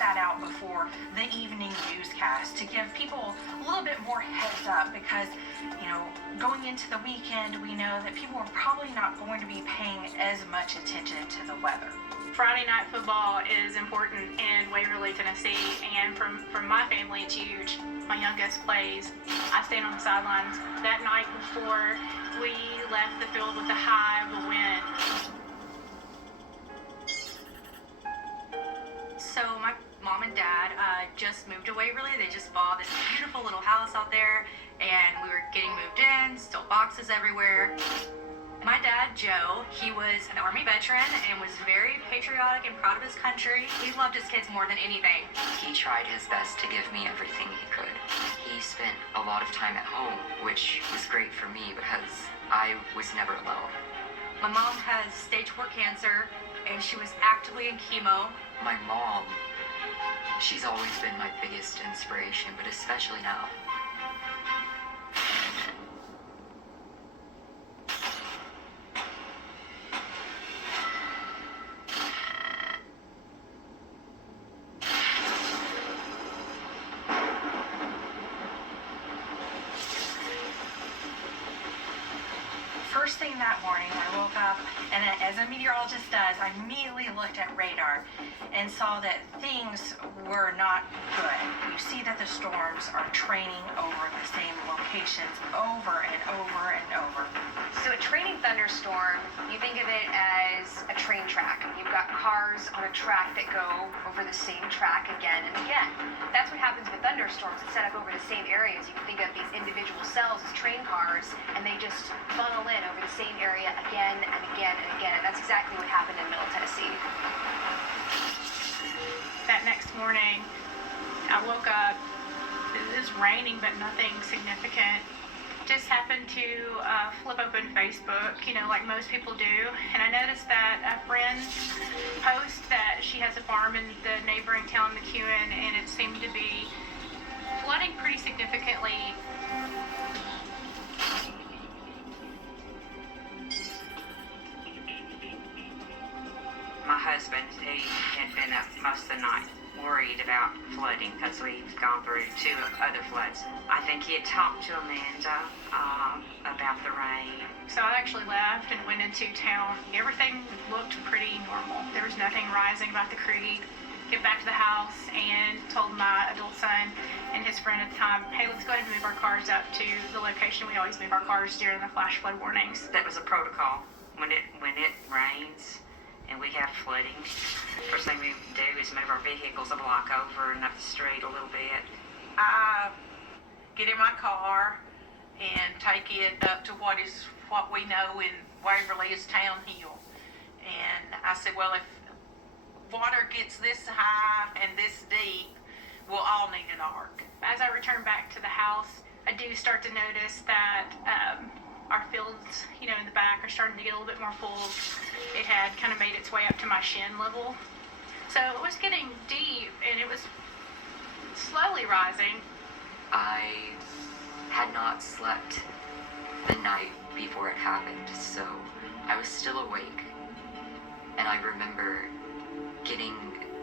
that out before the evening newscast to give people a little bit more heads up because, going into the weekend, we know that people are probably not going to be paying as much attention to the weather. Friday night football is important in Waverly, Tennessee, and from my family, it's huge. My youngest plays. I stand on the sidelines that night before we left the field with the high of the wind. So my mom and dad just moved to Waverly. They just bought this beautiful little house out there, and we were getting moved in, still boxes everywhere. My dad, Joe, he was an Army veteran and was very patriotic and proud of his country. He loved his kids more than anything. He tried his best to give me everything he could. He spent a lot of time at home, which was great for me because I was never alone. My mom has stage 4 cancer, and she was actively in chemo. My mom, she's always been my biggest inspiration, but especially now. First thing that morning, I woke up, and as a meteorologist does, I immediately looked at radar and saw that things were not good. You see that the storms are training over the same locations over and over and over. So a training thunderstorm, you think of it as a train track. You've got cars on a track that go over the same track again and again. That's what happens with thunderstorms. It's set up over the same areas. You can think of these individual cells as train cars, and they just funnel in over the same area again and again and again. And that's exactly what happened in Middle Tennessee. That next morning, I woke up. It was raining, but nothing significant. Just happened to flip open Facebook, like most people do, and I noticed that a friend posted that she has a farm in the neighboring town, McEwen, and it seemed to be flooding pretty significantly. My husband, he had been up most of the night worried about flooding because we've gone through 2 other floods. I think he had talked to Amanda about the rain. So I actually left and went into town. Everything looked pretty normal. There was nothing rising about the creek. Get back to the house and told my adult son and his friend at the time, hey, let's go ahead and move our cars up to the location we always move our cars during the flash flood warnings. That was a protocol. When it rains and we have flooding, first thing we do is move our vehicles a block over and up the street a little bit. I get in my car and take it up to what we know in Waverly is Town Hill. And I said, well, if water gets this high and this deep, we'll all need an ark. As I return back to the house, I do start to notice that our fields, in the back are starting to get a little bit more full. It had kind of made its way up to my shin level. So it was getting deep, and it was slowly rising. I had not slept the night before it happened, so I was still awake. And I remember getting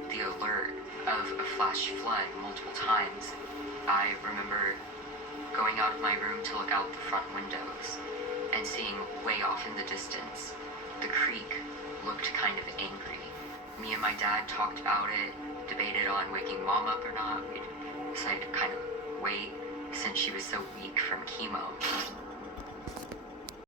the alert of a flash flood multiple times. I remember going out of my room to look out the front windows and seeing way off in the distance, the creek looked kind of angry. Me and my dad talked about it, debated on waking mom up or not. We decided to kind of wait since she was so weak from chemo.